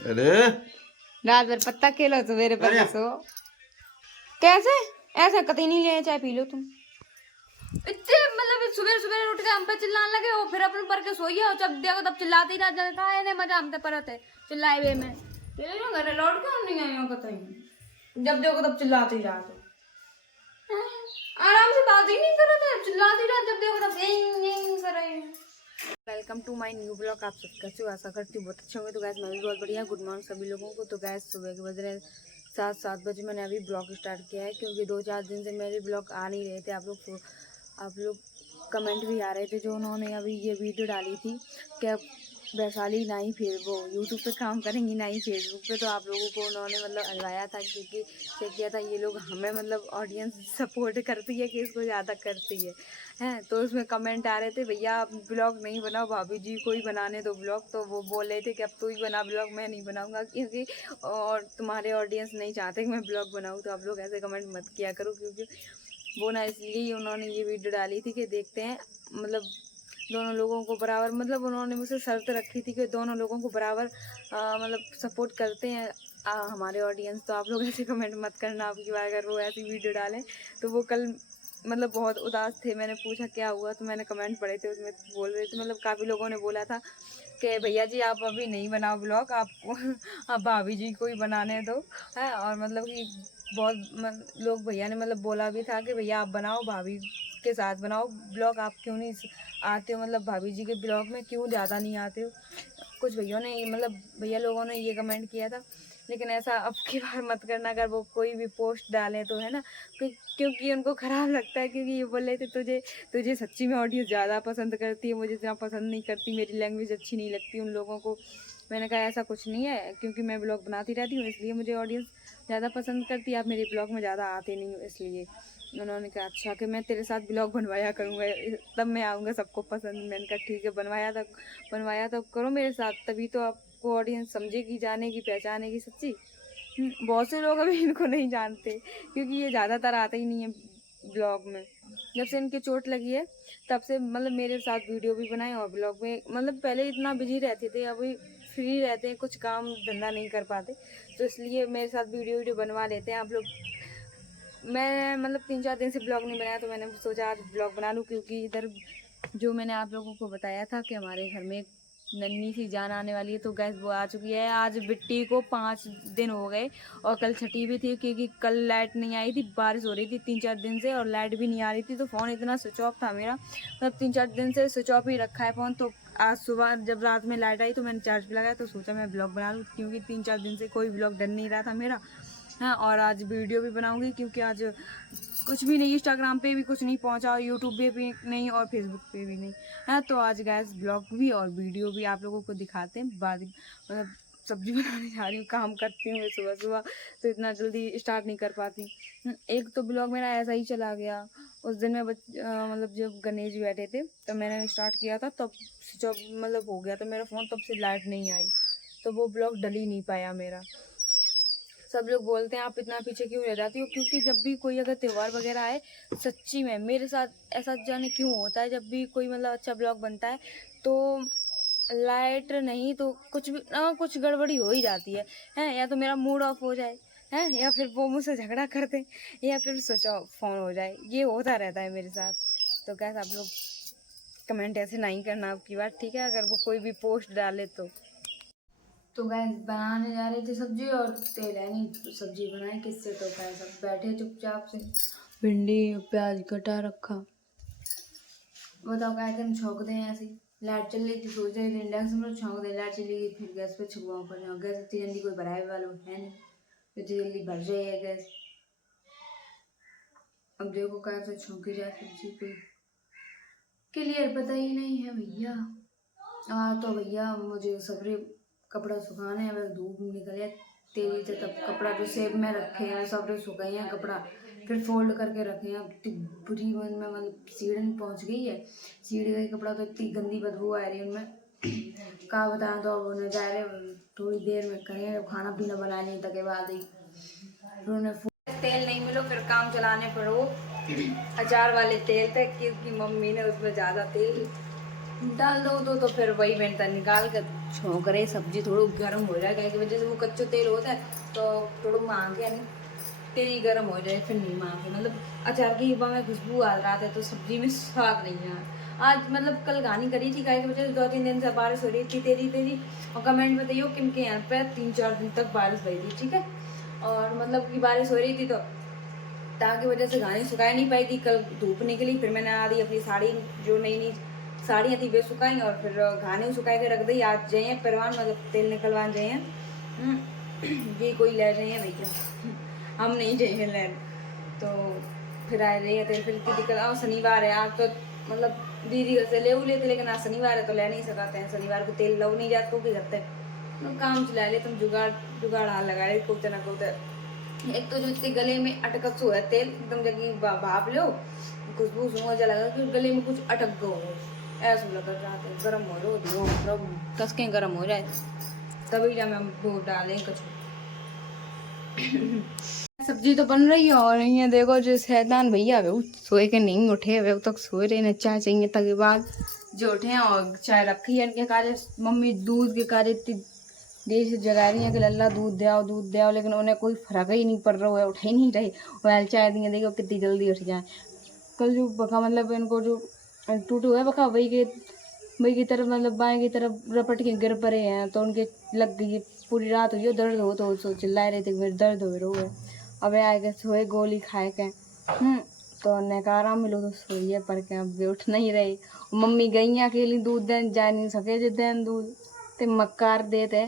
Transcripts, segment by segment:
अरे रात भर पत्ता खेलो सवेरे पर सो। कैसे ऐसे कतई नहीं ले, चाय पी लो तुम। इतने मतलब सुबह सुबह उठ के हम पे चिल्लाने लगे हो, फिर अपन पर के सोइए और जब देखो तब चिल्लाते ही रह जाता है। इन्हें मजा हमसे परत है चिल्लाए वे में। घर लौट के हम नहीं आए हो कतई, जब देखो तब चिल्लाते ही रहते। आराम से बात ही नहीं कर रहे थे, चिल्लाते ही रहते, जब देखो तब यहीं कर रहे हैं। Welcome to my new blog. आप सब कैसे हो? आशा करती हूँ बहुत अच्छे होंगे। तो गैस मैं भी बहुत बढ़िया। गुड मॉर्निंग सभी लोगों को। तो गैस सुबह के बज रहे 7 बजे मैंने अभी ब्लॉग स्टार्ट किया है, क्योंकि 2-4 दिन से मेरे ब्लॉग आ नहीं रहे थे। आप लोग कमेंट भी आ रहे थे जो उन्होंने अभी ये वीडियो डाली थी कि वैशाली ना ही वो यूट्यूब पे काम करेंगी ना ही फेसबुक पे। तो आप लोगों को उन्होंने मतलब अलवाया था, क्योंकि चेक किया था ये लोग हमें मतलब ऑडियंस सपोर्ट करती है कि इसको ज़्यादा करती है हैं। तो उसमें कमेंट आ रहे थे भैया आप ब्लॉग नहीं बनाओ, भाभी जी को ही बनाने दो ब्लॉग। तो वो बोल रहे थे कि अब तू ही बना ब्लॉग, मैं नहीं बनाऊंगा, क्योंकि और तुम्हारे ऑडियंस नहीं चाहते कि मैं ब्लॉग बनाऊँ। तो आप लोग ऐसे कमेंट मत किया करो, क्योंकि वो ना इसलिए उन्होंने ये वीडियो डाली थी कि देखते हैं मतलब दोनों लोगों को बराबर, मतलब उन्होंने मुझसे शर्त रखी थी कि दोनों लोगों को बराबर मतलब सपोर्ट करते हैं हमारे ऑडियंस। तो आप लोग ऐसे कमेंट मत करना आपकी बार, अगर वो ऐसी वीडियो डालें। तो वो कल मतलब बहुत उदास थे, मैंने पूछा क्या हुआ, तो मैंने कमेंट पढ़े थे, उसमें बोल रहे थे मतलब काफ़ी लोगों ने बोला था कि भैया जी आप अभी नहीं बनाओ ब्लॉग, आपको आप भाभी जी को ही बनाने दो है। और मतलब कि बहुत लोग भैया ने मतलब बोला भी था कि भैया आप बनाओ, भाभी के साथ बनाओ ब्लॉग, आप क्यों नहीं आते हो, मतलब भाभी जी के ब्लॉग में क्यों ज़्यादा नहीं आते हो। कुछ भैया ने मतलब भैया लोगों ने ये कमेंट किया था। लेकिन ऐसा अब की बार मत करना, अगर वो कोई भी पोस्ट डालें तो है ना, क्योंकि उनको ख़राब लगता है। क्योंकि ये बोल रहे थे तुझे सच्ची में ऑडियंस ज़्यादा पसंद करती है, मुझे इतना पसंद नहीं करती, मेरी लैंग्वेज अच्छी नहीं लगती उन लोगों को। मैंने कहा ऐसा कुछ नहीं है, क्योंकि मैं ब्लॉग बनाती रहती हूँ इसलिए मुझे ऑडियंस ज़्यादा पसंद करती है, आप मेरे ब्लॉग में ज़्यादा आते नहीं हो इसलिए। उन्होंने कहा अच्छा कि मैं तेरे साथ ब्लॉग बनवाया करूँगा, तब मैं आऊँगा सबको पसंद। मैंने कहा ठीक है, बनवाया तो करो मेरे साथ, तभी तो आपको ऑडियंस समझेगी, जानेगी, पहचानेगी सच्ची। बहुत से लोग अभी इनको नहीं जानते, क्योंकि ये ज़्यादातर आते ही नहीं है ब्लॉग में। जब से इनकी चोट लगी है तब से मतलब मेरे साथ वीडियो भी बनाए और ब्लॉग में, मतलब पहले इतना बिजी रहते थे, अभी फ्री रहते हैं, कुछ काम धंधा नहीं कर पाते, तो इसलिए मेरे साथ वीडियो बनवा लेते हैं आप लोग। मैं मतलब 3-4 दिन से ब्लॉग नहीं बनाया, तो मैंने सोचा आज ब्लॉग बना लूँ, क्योंकि इधर जो मैंने आप लोगों को बताया था कि हमारे घर में नन्ही सी जान आने वाली है, तो गैस वो आ चुकी है। आज बिट्टी को 5 दिन हो गए और कल छठी भी थी, क्योंकि कल लाइट नहीं आई थी, बारिश हो रही थी 3-4 दिन से और लाइट भी नहीं आ रही थी। तो फ़ोन इतना स्विच ऑफ था मेरा, मतलब 3-4 दिन से स्विच ऑफ ही रखा है फ़ोन। तो आज सुबह जब रात में लाइट आई तो मैंने चार्ज पे लगाया, तो सोचा मैं ब्लॉग बना लूँ, क्योंकि 3-4 दिन से कोई ब्लॉग डल नहीं रहा था मेरा। हाँ, और आज वीडियो भी बनाऊँगी, क्योंकि आज कुछ भी नहीं, इंस्टाग्राम पे भी कुछ नहीं पहुंचा, यूट्यूब पे भी नहीं और फेसबुक पे भी नहीं है। तो आज गैस ब्लॉग भी और वीडियो भी आप लोगों को दिखाते हैं। बाद मतलब सब्जी बनाने जा रही हूँ, काम करती हूँ सुबह सुबह, तो इतना जल्दी स्टार्ट नहीं कर पाती। एक तो ब्लॉग मेरा ऐसा ही चला गया। उस दिन मैं मतलब जब गणेश जी बैठे थे तब मैंने स्टार्ट किया था, तब स्विच ऑफ मतलब हो गया था मेरा फ़ोन, तब से लाइट नहीं आई, तो वो ब्लॉग डल ही नहीं पाया मेरा। सब लोग बोलते हैं आप इतना पीछे क्यों रह जाती हो, क्योंकि जब भी कोई अगर त्यौहार वगैरह आए, सच्ची में मेरे साथ ऐसा जाने क्यों होता है, जब भी कोई मतलब अच्छा ब्लॉग बनता है तो लाइट नहीं तो कुछ भी कुछ गड़बड़ी हो ही जाती है हैं। या तो मेरा मूड ऑफ हो जाए हैं, या फिर वो मुझसे झगड़ा कर दें, या फिर स्विच ऑफ फ़ोन हो जाए, ये होता रहता है मेरे साथ। तो क्या आप लोग कमेंट ऐसे नहीं करना आपकी बात, ठीक है, अगर वो कोई भी पोस्ट डाले तो गैस बनाने जा रहे थे सब्जी, और तेल है नहीं, तो सब्जी बनाए किससे, तो गैस सब बैठे चुपचाप से, भिंडी प्याज कटा रखा। बताओ क्या हम छौंक दें ऐसे, लाइट चल रही थी, सोच रहे थे इंडक्शन पर छौंक दे, लाइट चली गई, फिर गैस पे छुपाओ पर जाओ, गैस इतनी जल्दी कोई भराए वाला है नहीं, इतनी जल्दी भर रही है गैस। अब देखो कैसे छौंकी जाए सब्जी, कोई क्लियर पता ही नहीं है भैया। तो भैया मुझे सबरे कपड़ा सुखाने हैं, अगर धूप निकले तेजी से, तब कपड़ा जो सेब में रखे हैं सबरे सुखाए हैं कपड़ा, फिर फोल्ड करके रखे हैं। इतनी बुरी मन में मतलब सीढ़न पहुंच गई है, सीढ़ गई कपड़ा, तो इतनी गंदी बदबू आ रही है उनमें, कहा बताएं। तो अब उन्हें जा रहे थोड़ी देर में करें खाना पीना बना लिए, तक के बाद ही फिर उन्हें तेल नहीं मिलो, फिर काम चलाने पड़ो अचार वाले तेल पे, क्योंकि मम्मी ने उसमें ज़्यादा तेल डाल दो तो फिर वही बनता है, निकाल कर छोंक रहे सब्जी थोड़ा गर्म हो जाए, क्या की वजह से वो कच्चा तेल होता है तो थोड़ा मांग यानी तेल गर्म हो जाए फिर नहीं मांगे, मतलब अचार की हिब्बा में खुशबू आ रहा था तो सब्जी में स्वाद नहीं है। आज मतलब कल गानी करी थी, क्या की वजह से 2-3 दिन से बारिश हो रही थी तेरी तेरी, और कमेंट बताइए किन के यहाँ पे 3-4 दिन तक बारिश हुई थी, ठीक है। और मतलब की बारिश हो रही थी तो ताकि वजह से गानी सुखाई नहीं पाई थी, कल धूप निकली फिर मैंने आधी अपनी साड़ी जो नई नई साड़ियाँ थी वे सुखाई और फिर घाने सुखाए के रख दी। आज जाइए परवान मतलब तेल निकलवान जाइए, ये कोई ले जाइए भैया, हम नहीं जाइए लेन तो फिर आ रही है तेल, फिर इतनी दिक्कत। और शनिवार है आज तो मतलब दीदी घर से ले लेते, लेकिन आज शनिवार है तो ले नहीं सकाते हैं, शनिवार को तेल लग नहीं जाता, क्या करते हैं काम चला ले तुम जुगाड़ जुगाड़ हाल लगा रहे कोते ना कोते। एक तो जो इससे गले में अटकत सो है तेल एकदम जगह भाप लो खुशबू सुनो ऐसा लगा कि गले में कुछ अटक गो हो, ऐसा लग रहा है गर्म हो लो धुआं मतलब कस के गर्म हो जाए तभी जब हम वो डालें कुछ। सब्जी तो बन रही है और ये देखो जो शैतान भैया वे सोए के नहीं उठे, वे तक सोए रहे ने चाय चाहिए तक बाद जो उठे हैं और चाय रखी है इनके कार्य मम्मी दूध के कार्य इतनी देर से जगा रही है कि लल्ला दूध दे आओ, लेकिन उन्हें कोई फर्क ही नहीं पड़ रहा है, उठे ही नहीं रही। और चाय दिए देखो कितनी जल्दी उठ जाए। कल जो बखा मतलब इनको जो टूटू है बखा वही की तरफ मतलब बाएं की तरफ रपट के गिर पड़े हैं तो उनके लग गई पूरी रात हुई दर्द हो तो चिल्लाए रहे थे मेरे दर्द हो रहा है। अब आए के सोए गोली खाए के तो उन्हें कहा आराम मिलो तो सोइए पर के अब उठ नहीं रहे। मम्मी गई अकेली दूध देन जा नहीं सके जो देन दूध ते मक्कार देते।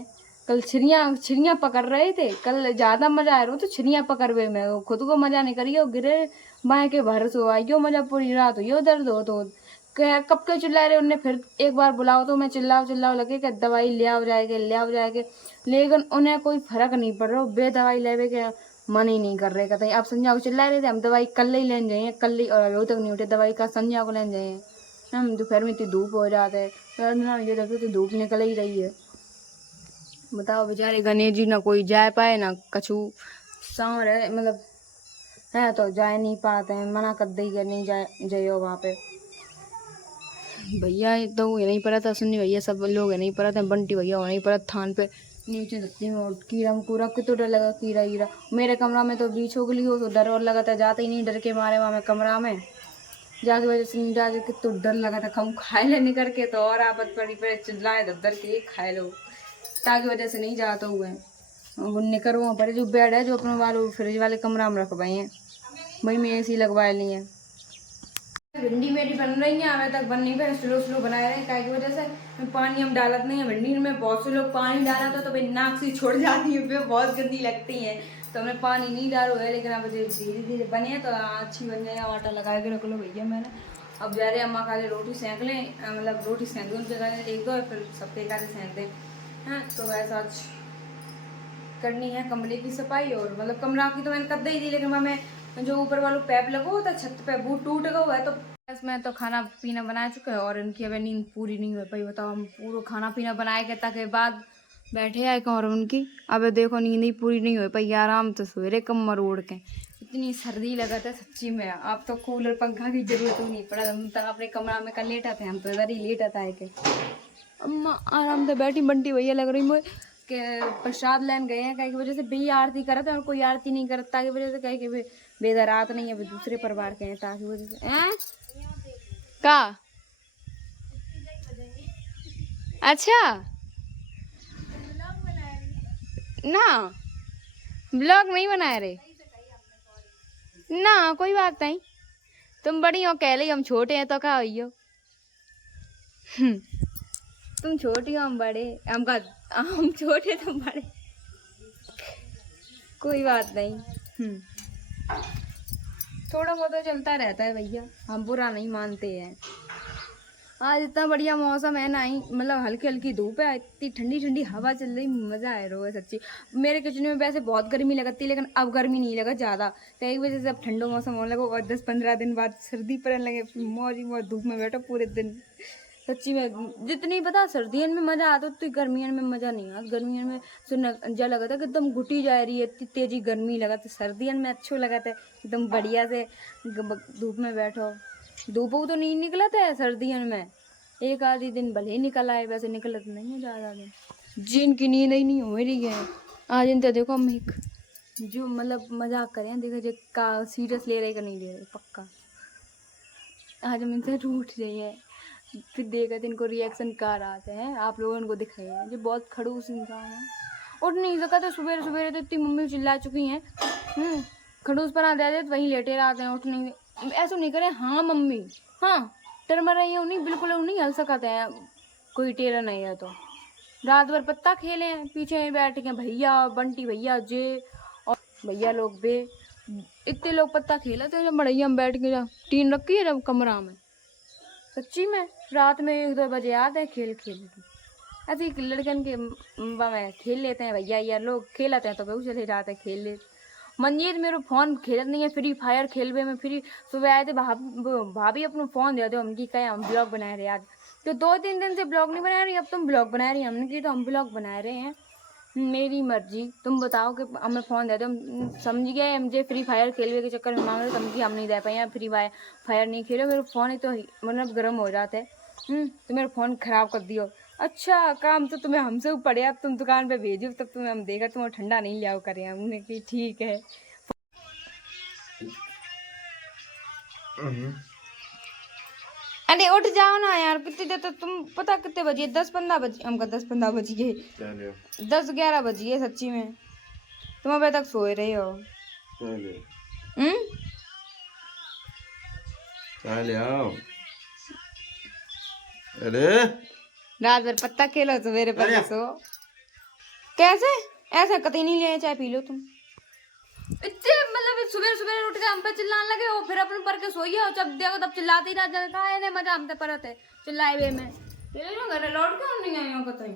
कल छिड़ियाँ पकड़ रहे थे, कल ज़्यादा मजा आ रहा तो छिड़ियाँ पकड़वे में खुद को मजा नहीं करियो गिरे बाएं के भर सो आइयो मजा पूरी रात हुई दर्द हो तो कब के चिल्ला रहे उन्हें फिर एक बार बुलाओ तो मैं चिल्लाओ लगे कि दवाई ले आओ जाएगे, लेकिन उन्हें कोई फर्क नहीं पड़ रहा, बे दवाई लेवे के मन ही नहीं कर रहे कहते आप संध्या को चिल्ला रहे थे हम दवाई कल ही लेने जाइए कल ही, और अभी तक नहीं उठे दवाई का संध्या को लेने जाइए। हम दोपहर में इतनी धूप हो जाते है ये देखो तो धूप निकल ही रही है। बताओ बेचारे गणेश जी ना कोई जा पाए ना कछु सांवर है मतलब है तो जा नहीं पाते हैं, मना कर दी कि नहीं जाइयो वहाँ पे। भैया तो ये नहीं पड़ा था सुन्नी भैया सब लोग नहीं पड़ा था, बंटी भैया हो नहीं पड़ा थान पे नीचे धरती में और कीड़ा मकोड़ा कितना डर लगा कीड़ा मेरे कमरा में तो बीच हो गई हो तो डर और लगा था जाते ही नहीं डर के मारे वहाँ में कमरा में जाके वजह से जाके कितना डर लगा था हम खाए लेने करके तो और आपत पड़ी पे चिल्लाए दर के खाए लो ताकि वजह से नहीं जाता हुए निकर वहाँ पर जो बेड है जो अपने वाले फ्रिज वाले कमरा में रखवाए हैं वही में एसी लगवाए लिए हैं। भिंडी मेरी बन रही है अभी तक बन नहीं पाए स्लो बनाए रहे क्या की वजह से पानी हम डालत नहीं है भिंडी में, बहुत से लोग पानी डाला तो भाई नाक से छोड़ जाती है फिर बहुत गंदी लगती है तो हमने पानी नहीं डालो है, लेकिन अब धीरे धीरे बने तो अच्छी बन जाए। आटा लगा के रख लो भैया मैंने, अब जा रहे अम्मा खाली रोटी सेंक लें मतलब रोटी सेंक उनके खाले एक दो फिर सबके खाले सेंक दें हाँ। तो वैसा आज करनी है कमरे की सफाई और मतलब कमरा की तो मैंने कर दी थी, लेकिन मैं जो ऊपर वाला पैप लगा हुआ था छत पे वो टूट गया हुआ है तो इसमें तो खाना पीना बना चुके हैं और इनकी अभी नींद पूरी नहीं हो पाई। बताओ हम पूरा खाना पीना बनाए के तक बाद बैठे आए और उनकी अब देखो नींद ही पूरी नहीं हो पाई, आराम तो सवेरे कमर ओढ़ के इतनी सर्दी लगा था सच्ची में। अब तो कूलर पंखा की जरूरत नहीं पड़ा, हम तक अपने कमरा में कल लेटा थे हम तो इधर ही लेटा था के अम्मा आराम से बैठी बंटी भैया लग रही मुझे के प्रसाद लेन गए हैं कहीं की वजह से भैया आरती करते हैं और कोई आरती नहीं करता की वजह से कहीं के बेदरात नहीं है दूसरे परिवार के हैं ताकि वजह से का अच्छा ना ब्लॉग नहीं बनाए रे ना कोई बात नहीं तुम बड़ी हो कह ली हम छोटे हैं तो क्या हो तुम छोटी हो हम बड़े हम छोटे तुम बड़े कोई बात नहीं थोड़ा बहुत तो चलता रहता है भैया हम बुरा नहीं मानते हैं। आज इतना बढ़िया मौसम है ना ही मतलब हल्की हल्की धूप है इतनी ठंडी ठंडी हवा चल रही मज़ा आ रहा है सच्ची। मेरे किचन में वैसे बहुत गर्मी लगती है लेकिन अब गर्मी नहीं लगा ज़्यादा कई वजह से अब ठंडो मौसम होने लगा और 10-15 दिन बाद सर्दी पड़ने लगे मौज ही मौज धूप में बैठो पूरे दिन सच्ची में। जितनी पता सर्दियों में मज़ा आता तो गर्मियों में मज़ा नहीं आता, गर्मियों में सुन जा लगा था कि एकदम घुटी जा रही है इतनी तेजी गर्मी लगा था, सर्दियों में अच्छो लगा था एकदम बढ़िया से धूप में बैठो। धूप तो नहीं निकला था सर्दियों में एक आधी दिन भले ही निकल आए, वैसे निकलत नहीं है ज़्यादा दिन। जिन की नींद ही नहीं हो रही है आज इनते देखो हम एक जो मतलब मजाक करें, देखो जो का सीरियस ले रहे का नहीं ले रहे पक्का। आज हम इनसे रूठ रही है, फिर देखा तो इनको रिएक्शन कार आते हैं, आप लोगों को दिखाए हैं। जो बहुत खड़ूस इंसान है, उठ नहीं सका तो सुबह सुबह तो इतनी मम्मी चिल्ला चुकी हैं। खड़ूस पर आ जाते तो वहीं लेटे रहते हैं, उठ नहीं ऐसा नहीं करें। हाँ मम्मी हाँ टर मर रही है उन्हीं बिल्कुल नहीं हल सकते हैं, कोई टेरा नहीं है तो रात भर पत्ता खेले हैं, पीछे बैठ के भैया बंटी भैया जे और भैया लोग बे इतने लोग पत्ता खेले थे जब मड़ैया में बैठ के, जब टीन रखी है जब कमरा में, सच्ची में रात में 1-2 बजे आते हैं खेल खेल के। ऐसे ही लड़कन के में खेल लेते हैं भैया या लोग खेलते हैं तो वो चले जाते हैं खेल ले। मंजीत मेरे फोन खेलत नहीं है, फ्री फायर खेलवे में फ्री। सुबह आए थे भाभी अपना फोन दे दो, हम की कहे हम ब्लॉग बनाए रहे आज तो 2-3 दिन से ब्लॉग नहीं बना रही, अब तुम ब्लॉग बना रही। हमने की तो हम ब्लॉग बना रहे हैं, मेरी मर्जी, तुम बताओ कि हमें फ़ोन दे दो। समझ गए मुझे फ्री फायर खेलने के चक्कर में मांग रहे, समझी हम नहीं दे पाए। फ्री फायर नहीं खेलो, मेरा फ़ोन ही तो मतलब गर्म हो जाता है। तो मेरा फ़ोन ख़राब कर दियो। अच्छा काम तो तुम्हें हमसे पड़े, अब तुम दुकान पे भेजो तब तुम्हें हम देगा, तुम्हें ठंडा नहीं लिया करें। हमने कि ठीक है। अरे उठ जाओ ना यार, कितनी देर तक तुम पता कितने बजे 10-15 बजे, हमका 10-15 बज गए, 10-11 बज गए सच्ची में। तुम अभी तक सोए रहे हो। अरे रात भर पत्ता खेलो सवेरे पहले सो। कैसे ऐसा कतई नहीं लिया, चाय पी लो तुम। इतने मतलब सुबह सुबह उठ के हम पे चिल्लाने लगे हो, फिर अपन पर के सोइए और जब देखो तब चिल्लाते ही रह जाता है। मजा हम पे परत है चिल्लाए वे में, तेरे घर लौट के हम नहीं आए हो कतई,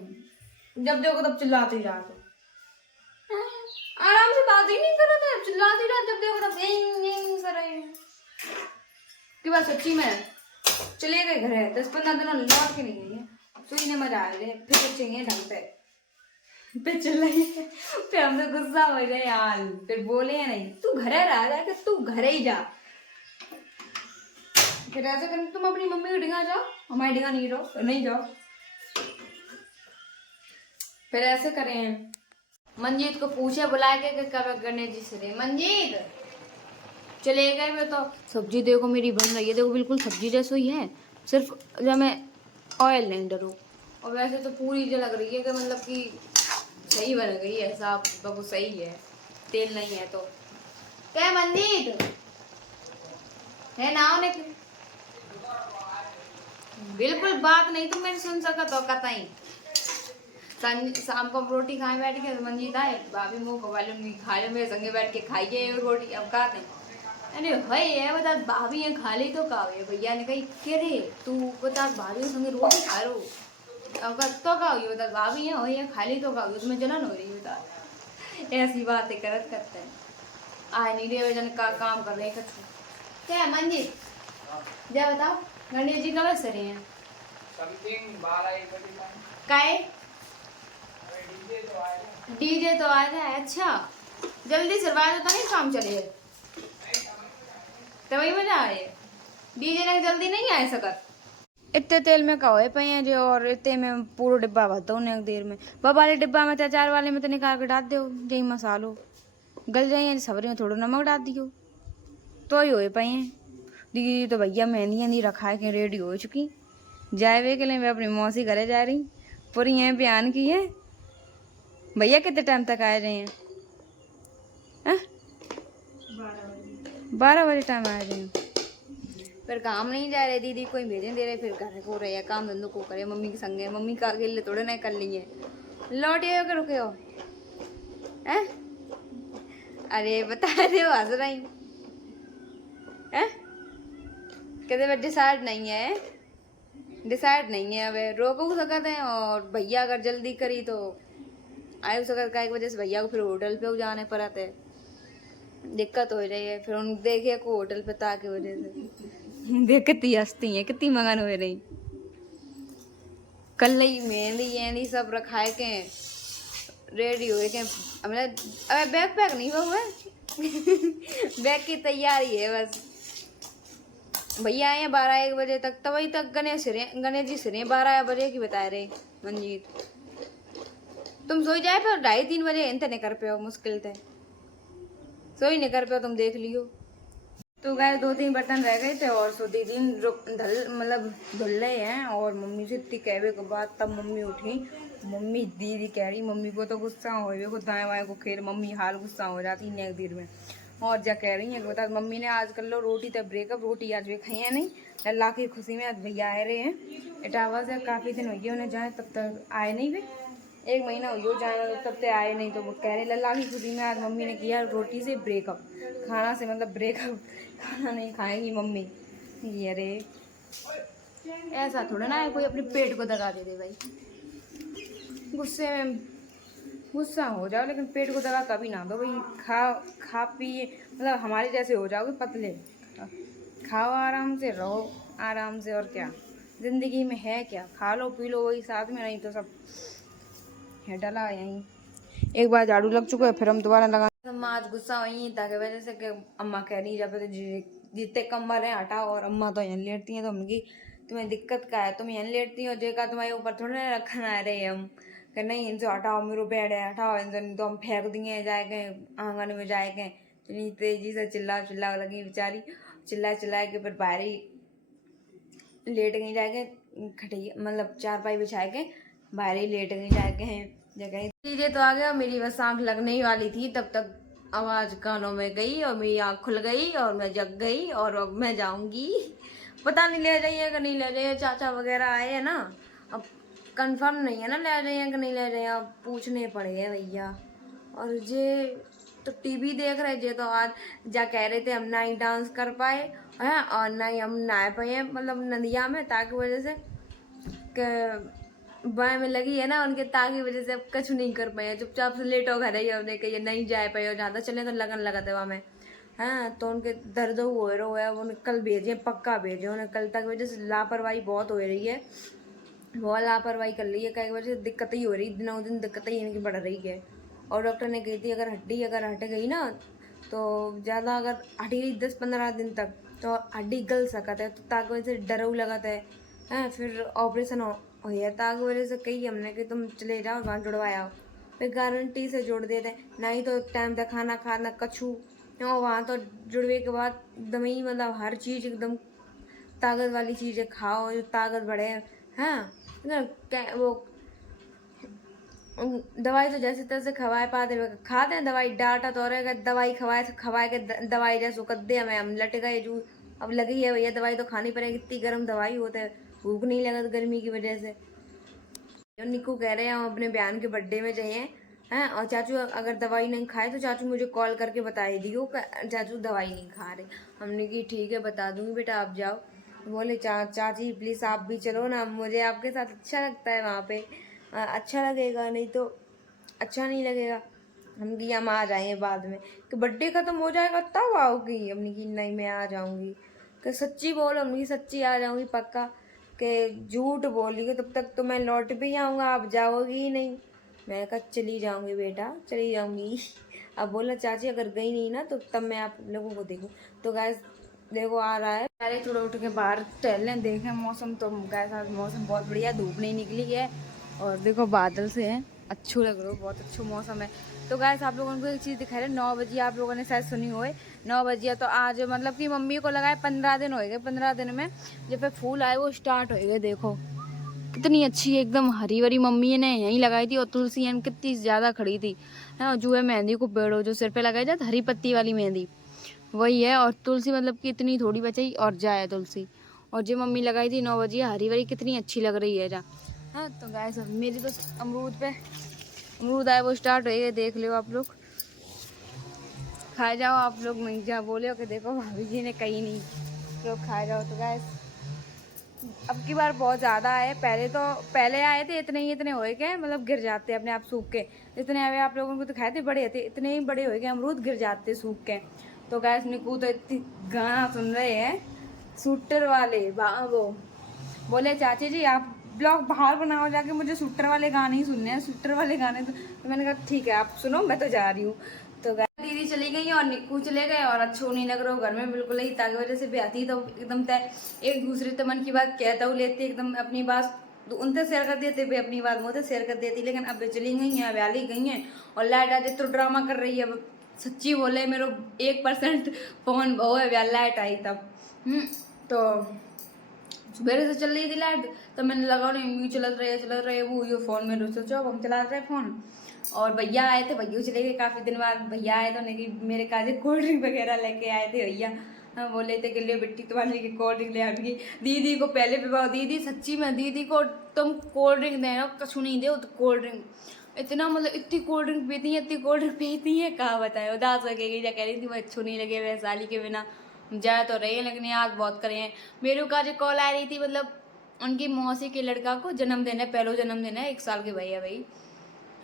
जब देखो तब चिल्लाते ही रहते। आराम से बात ही नहीं कर रहे थे, चिल्लाते ही रहते, जब देखो तब यहीं कर रहे हैं कि बस सच्ची में चले गए घर है 10-15 दिन लौट के नहीं गई है। सुई ने मजा आ रहे फिर बच्चे ढंग से फिर चिल्ल रही है, फिर हमसे गुस्सा हो गए यार, फिर बोले नहीं तू घरे रह जा, कि तू घरे ही जा। फिर ऐसे करें तुम अपनी मम्मी की डिगा जाओ, हमारी डिगा नहीं रहो नहीं जाओ। फिर ऐसे करें मंजीत को पूछे बुला के कब गणेश जी से, मंजीत चले गए वे तो सब्जी देखो मेरी बन रही है, देखो बिल्कुल सब्जी जैसे ही है, सिर्फ जब मैं ऑयल नहीं डरूँ। और वैसे तो पूरी जो लग रही है कि मतलब कि सही बन गई है, साफ तो सही है, तेल नहीं है तो क्या मंजीत है ना ने बिल्कुल बात नहीं तुम मेरी सुन सका तो कतई। शाम को रोटी खाए बैठ के मंजीत आए, भाभी मुँह को वाले नहीं खा लो मेरे संगे बैठ के खाइए रोटी। अब खाते अरे भाई है बता भाभी ये खा ली तो का भैया ने कही के रे तू बता भाभी संगे रोटी खा रो, अब तो का हुई बता भाभी है वही खाली तो का हुई तुम्हें जलन हो रही बता। ऐसी बातें करते हैं आए नहीं रे जन का काम कर रहे हैं। क्या मंजीत जा बताओ गणेश जी कब से रहे हैं काहे डीजे तो आया था। अच्छा जल्दी सरवा तो नहीं काम चले तो वही मजा आए, डीजे ने जल्दी नहीं आ सकत। इतने तेल में का हो पे हैं जो, और इतने में पूरा डिब्बा भरता हूँ एक देर में। बब वाले डिब्बा में अचार वाले में तो निकाल के डाल दो, जही मसालो गल जाइए सब्जी में थोड़ा नमक डाल दियो तो ही हो पे हैं। दीदी तो भैया मेहंदी रखा के रेडी हो चुकी, जाए वे के लिए मैं अपनी मौसी घरे जा रही पूरी यहाँ पे आन की है। भैया कितने टाइम तक आए रहे हैं 12 बजे टाइम आए रहे हैं। फिर काम नहीं जा रहे, दीदी कोई भेजे दे रहे, फिर घर को रहे काम धंधों को करे मम्मी के संगे, मम्मी का अकेले थोड़े ना कर लिए लौट आए हो रुके हो हैं। अरे बता रहे हो हंस रही हैं, कहते डिसाइड नहीं है, डिसाइड नहीं है अब रोक सकते हैं। और भैया अगर जल्दी करी तो आयु सकत का एक वजह से भैया को फिर होटल पे जाने पड़ते है, दिक्कत हो रही है। फिर उन देखे को होटल पे ताकि वजह से देख कितनी हंसती है, कितनी मगन हो रही। कल ही मेहंदी सब रखाए के रेडी हुए के, अबे बैग पैक नहीं हुआ है बैग की तैयारी है बस। भैया आए हैं 12-1 बजे तक, तभी तक गणेश जी सिरे 12 बजे की बता रहे मंजीत। तुम सोई जाए पर 2:30-3 बजे इंत नहीं कर पे हो, मुश्किल थे सोई नहीं कर पे हो, तुम देख लियो। तो गए 2-3 बर्तन रह गए थे और सो दीदी मतलब धुल रहे हैं। और मम्मी से इतनी कहवे के बाद तब मम्मी उठी। मम्मी दीदी कह रही, मम्मी को तो गुस्सा हो को दाएं बाएं को खेर मम्मी हाल गुस्सा हो जाती है एक देर में। और क्या कह रही है बता, मम्मी ने आज कर लो रोटी तब ब्रेकअप, रोटी आज वे खाई है नहीं, अल्लाह की खुशी में आज भैया आए रहे हैं इटावा से। काफ़ी दिन हो गए उन्हें जाए, तब तक आए नहीं वे, 1 महीना हो गया जाए तब तक आए नहीं। तो वो कह रहे लल्ला की खुशी में आज मम्मी ने किया रोटी से ब्रेकअप, खाना से मतलब ब्रेकअप, खाना नहीं खाएंगी मम्मी। ये अरे ऐसा थोड़ा ना है कोई अपने पेट को दगा दे दे भाई, गुस्से में गुस्सा हो जाओ लेकिन पेट को दगा कभी ना दो भाई। खा पिए मतलब हमारे जैसे हो जाओगे पतले, खाओ आराम से, रहो आराम से, और क्या जिंदगी में है क्या, खा लो पी लो वही साथ में, नहीं तो सब है डला यहीं। एक बार झाड़ू लग चुका है फिर हम दोबारा लगा। अम्मा आज गुस्सा हुई ताकि वजह से कि अम्मा कह रही जब तो जितने कमर है हटाओ, और अम्मा तो यहाँ लेटती हैं तो हमने तुम्हें दिक्कत का है, तुम यहाँ लेटती हो जेका तुम्हारे ऊपर थोड़ा ना रखना रहे हम कि नहीं इनसे हटाओ, मेरे बेड है हटाओ इनसे, नहीं तो हम फेंक दिए जाएंगे आंगन में जाएंगे। इतनी तेजी से चिल्ला लगी बेचारी, चिल्ला के फिर बाहर ही लेट गई जाके, खटिया मतलब चारपाई बिछा के बाहर ही लेट गई जाके हैं जगह। धीरे तो आ गया, मेरी बस आँख लगने ही वाली थी तब तक आवाज़ कानों में गई और मेरी आँख खुल गई और मैं जग गई। और अब मैं जाऊंगी, पता नहीं ले जाइए कि नहीं ले जाइए, चाचा वगैरह आए हैं ना, अब कंफर्म नहीं है ना ले जाइए कि नहीं ले जाइए, अब पूछने पड़ेगा भैया। और जे तो टीवी देख रहे जे तो आज जा कह रहे थे हम ना ही डांस कर पाए हैं और ना ही हम नहा पाए मतलब नदिया में, ताकि वजह से बाएं में लगी है ना उनके, ताकि वजह से अब कुछ नहीं कर पाए, चुपचाप से लेट हो घर ही हमने कही नहीं जा पाए और ज़्यादा चले तो लगन लगा था वहाँ में। हाँ तो उनके दर्द हो रहा है, वो कल भेजे पक्का भेजे उन्हें कल तक, वजह से लापरवाही बहुत हो रही है, बहुत लापरवाही कर रही है, कई वजह से दिक्कत ही हो रही है, दिनों दिन दिक्कत ही इनकी बढ़ रही है। और डॉक्टर ने कही थी अगर हड्डी अगर हट गई ना तो ज़्यादा अगर हटी गई 10-15 दिन तक तो हड्डी गल सकता है, तो ताकि वजह से डर लगाता है फिर ऑपरेशन हो या, ताकि वजह से कही हमने कि तुम चले जाओ वहाँ जुड़वाया फिर गारंटी से जोड़ देते, नहीं तो टाइम तक खाना खाना कछू और वहाँ तो जुड़वे के बाद एकदम ही मतलब हर चीज़ एकदम ताकत वाली चीज़ें खाओ जो ताकत बढ़े। हाँ वो दवाई तो जैसे तैसे खवाए पाते खाते हैं दवाई, डाटा तो रहेगा दवाई खवाए के दवाई जैसे कद्दे हमें हम लट गए जू, अब लगी है भैया दवाई तो खानी पड़ेगी, इतनी गर्म दवाई होते है, भूख नहीं लगा गर्मी की वजह से। निक्कू कह रहे हैं हम अपने बयान के बर्थडे में जाइए हैं, और चाचू अगर दवाई नहीं खाए तो चाचू मुझे कॉल करके बता दियो चाचू दवाई नहीं खा रहे। हमने की ठीक है बता दूंगी बेटा आप जाओ। बोले चाची प्लीज़ आप भी चलो ना, मुझे आपके साथ अच्छा लगता है वहाँ पे, अच्छा लगेगा नहीं तो अच्छा नहीं लगेगा। हम कि हम आ जाएंगे बाद में कि बर्थडे ख़त्म हो जाएगा तब आओगी, हमने की नहीं मैं आ जाऊँगी कि सच्ची बोलो, हमने सच्ची आ जाऊँगी पक्का, कि झूठ बोली तब तक तो मैं लौट भी आऊँगा आप जाओगी ही नहीं। मैं कहा चली जाऊँगी बेटा चली जाऊँगी। अब बोला चाची अगर गई नहीं ना तो तब मैं आप लोगों को देखूँ। तो गैस देखो आ रहा है, पहले थोड़ा उठ के बाहर टहलने देखें मौसम, तो गैस आज मौसम बहुत बढ़िया, धूप नहीं निकली है और देखो बादल से है, अच्छो लग रहा है, बहुत अच्छा मौसम है। तो गैस आप लोगों को एक चीज़ दिखा रहे 9 बजे, आप लोगों ने शायद सुनी हुए 9 बजे, तो आज मतलब कि मम्मी को लगाए 15 दिन हो गए, 15 दिन में जब फिर फूल आए वो स्टार्ट हो गए। देखो कितनी अच्छी एकदम हरी भरी मम्मी ने यहीं लगाई थी, और तुलसी एन कितनी ज़्यादा खड़ी थी है, जो है मेहंदी को पेड़ो जो सिर पे लगाई जाती हरी पत्ती वाली मेहंदी वही है, और तुलसी मतलब कि इतनी थोड़ी बचाई और जाए तुलसी, और जो मम्मी लगाई थी 9 बजे हरी भरी कितनी अच्छी लग रही है जा। हाँ तो गाइस मेरी तो अमरूद आए वो स्टार्ट हो गए, देख लो आप लोग खाए जाओ, आप लोग नहीं जा बोले हो कि देखो भाभी जी ने कही नहीं लोग खाए जाओ। तो गाइस अब की बार बहुत ज़्यादा आए, पहले आए थे इतने होए के मतलब गिर जाते अपने आप सूख के, जितने आए आप लोगों को दिखाए थे बड़े थे इतने ही बड़े होए के अमरूद गिर जाते सूख के। तो गैस निकू तो इतनी गाना सुन रहे हैं शूटर वाले वो बोले चाची जी आप ब्लॉग बाहर बनाओ जाके, मुझे शूटर वाले गाने ही सुनने हैं, शूटर वाले गाने। तो मैंने कहा ठीक है आप सुनो मैं तो जा रही हूँ। तो दीदी दीदी चली गई और निक्कू चले गए और अच्छा नहीं लग रहा घर में बिल्कुल ही, ताकि वजह से भी आती तो एकदम तय एक दूसरे तो मन की बात कहता हूँ लेते एकदम अपनी बात तो उनसे शेयर कर देते भाई, अपनी बात मुझसे शेयर कर देती, लेकिन अब चली गई हैं, अब आली गई हैं और लाइट आते तो ड्रामा कर रही है। अब सच्ची बोले मेरे 1% फोन वो है, लाइट आई तब तो सुबह से चल रही थी लाइट, तो मैंने लगा नहीं चलत रहे वो ये फ़ोन में सोचो अब हम चला रहे फ़ोन। और भैया आए थे, भैया चले गए काफ़ी दिन बाद, भैया आए तो नहीं मेरे काजे कोल्ड ड्रिंक वगैरह लेके आए थे भैया। हाँ बोले थे कि ले बेटी तुम्हारे लिए कोल्ड ड्रिंक ले आएंगी। दीदी को पहले भी बताओ, दीदी सच्ची में दीदी को तुम कोल्ड ड्रिंक देना कछु नहीं दे तो कोल्ड ड्रिंक इतना मतलब इतनी कोल्ड ड्रिंक पीती है कहाँ बताए, उदास हो गई क्या कह रही थी, वो अच्छू नहीं लगे वैशाली के बिना जाए तो रही है, लेकिन याद बहुत करे हैं। मेरे को आज कॉल आ रही थी, मतलब उनकी मौसी के लड़का को जन्मदिन है, पहला जन्मदिन है 1 साल के भैया भाई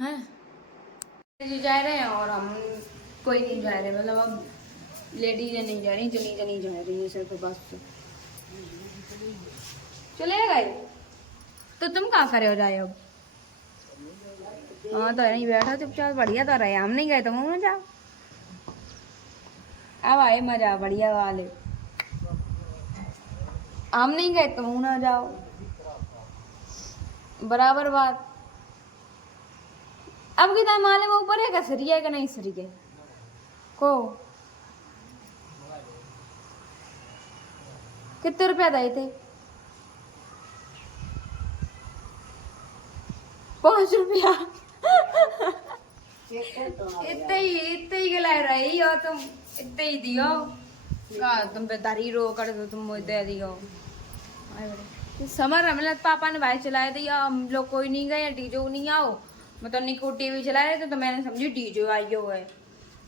हैं जी जा रहे हैं और हम कोई नहीं जा रहे, मतलब अब लेडीज नहीं जा रही, जनी जा रही है सिर्फ बस चले गए। तो तुम कहाँ करे हो जाए अब? हाँ तो नहीं बैठा चुपचाप, बढ़िया तो रहे, हम नहीं गए तो मुँह जाओ, अब आए मजा बढ़िया वाले, हम नहीं गए तो मुँह ना जाओ, बराबर बात। अब कितना माले में ऊपर है, क्या सरी है क्या नहीं सरी है को कितने रुपया दिए थे? 5 रुपया इतने ही गलाए रही हो तुम, इतने ही दियो का तुम बेदारी रो कर दो, तुम मुझे दे दियो। समर हमने पापा ने भाई चलाए थे, हम लोग कोई नहीं गए, डीजो नहीं आओ, मतलब निको टीवी चला रहे थे तो मैंने समझी डीजो आई हो है।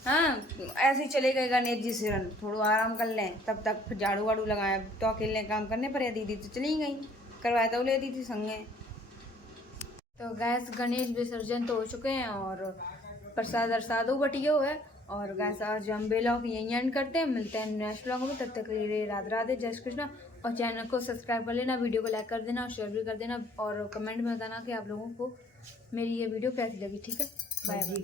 हाँ ऐसे ही चले गए गणेश जी सिरन, थोड़ा आराम कर लें, तब तक फिर झाड़ू वाड़ू लगाया तो अकेले काम करने पर, दीदी तो चली गई, करवाया तो ले दी थी संगे। तो गैस गणेश विसर्जन तो हो चुके हैं और प्रसाद अरसाद बटियो है, और गैस आज हम ब्लॉग यहीं एंड करते हैं, मिलते हैं नेक्स्ट ब्लॉग में, तब तक के लिए राधे राधे जय श्री कृष्णा। और चैनल को सब्सक्राइब कर लेना, वीडियो को लाइक कर देना और शेयर भी कर देना, और कमेंट में बताना कि आप लोगों को मेरी ये वीडियो कैसी लगी, ठीक है, बाय बाय।